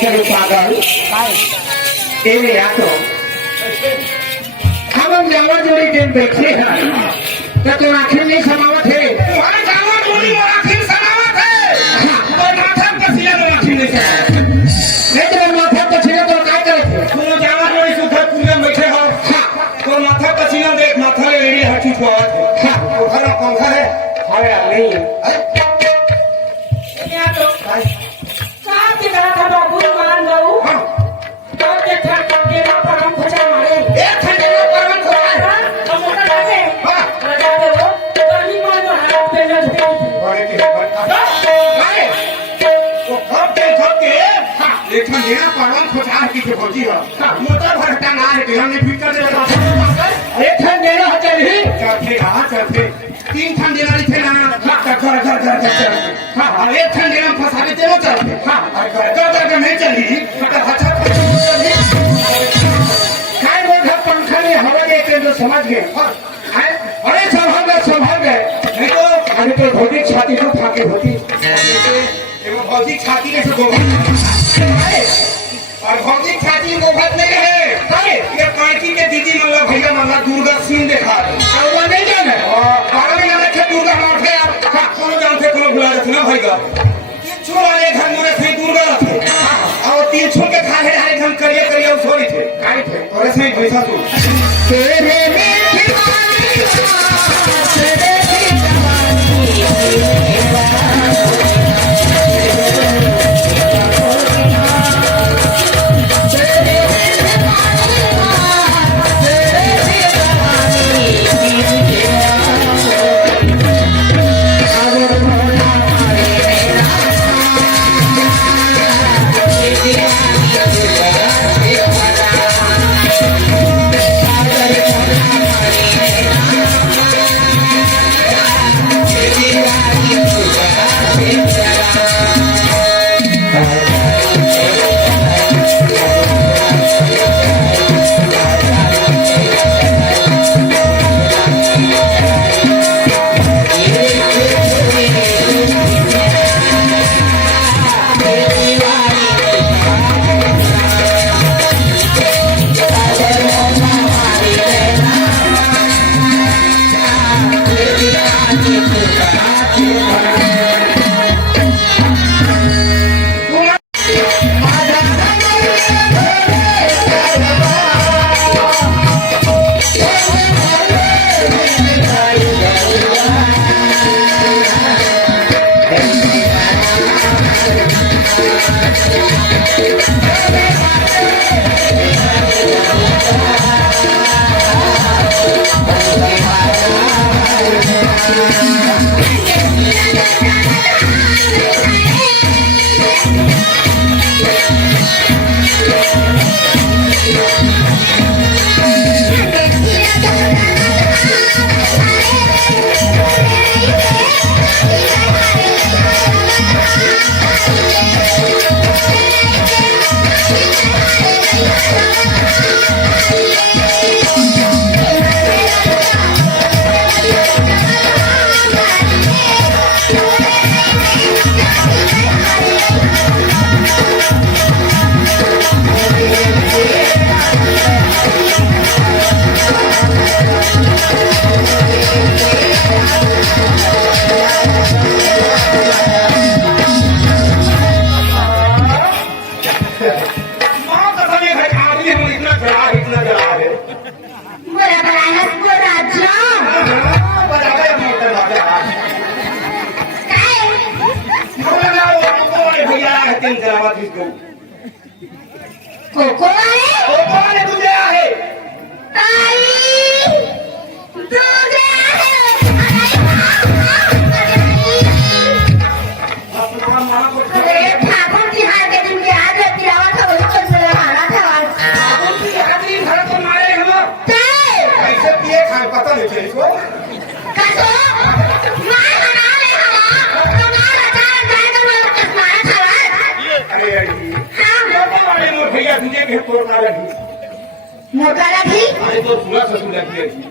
चलो पागल ये या तो हम जावा जोड़ी दिन बैठे हैं तो आखिर नहीं समावत है तुम्हारे जावा जोड़ी और आखिर समावत है और माथा पसीना में आखिर नहीं समावत नहीं तो माथा पसीना तो काय करे थे तुम जावा जोड़ी सुधर पूजा में बैठे हो तो माथा पसीना देख माथा ले लेडी हटी को आवाज है वो घर में पंखा है अरे नहीं क्या तो साहब की तरह का बाबू मान लो तो के ठंड के ना पर हम खुचा मारे एक ठंडे में परवन को आए हम मोटा लगे हां लगा दे वो कहीं मान लो हाथ पे नजदीक बड़े के अरे वो खप के हां एक ठंडे में परवन को चार की होती है मोटा भरता ना है हमने भीतर दे एक ठन देना है चली चलते तीन ठन देना थे ना घर हाँ एक ठन देना फंसा देते वो चलते हाँ घर में चली काय बोल पंखा में हवा देते जो समझ गए अरे संभल गए नहीं तो अरे तो धोती छाती तो फाके होती भौतिक छाती में से गोबर और भौतिक छाती गोबर नहीं है ये पार्टी के दीदी मल्ला भैया मल्ला दुर्गा सिंह देखा वो नहीं जाने बारह महीना रखे दुर्गा मार थे आप कौन जानते कौन बुला रहे थे ना भाई का तीन वाले घर में रखे दुर्गा रखे और तीन छोड़ के खा रहे हम करिए सोरी थे और इसमें पैसा तू तेरे कोकोले तुझे आहे पता नहीं चली को भैया तुझे भी मोटा लगी मोटा लगी अरे तो पूरा ससुर लगी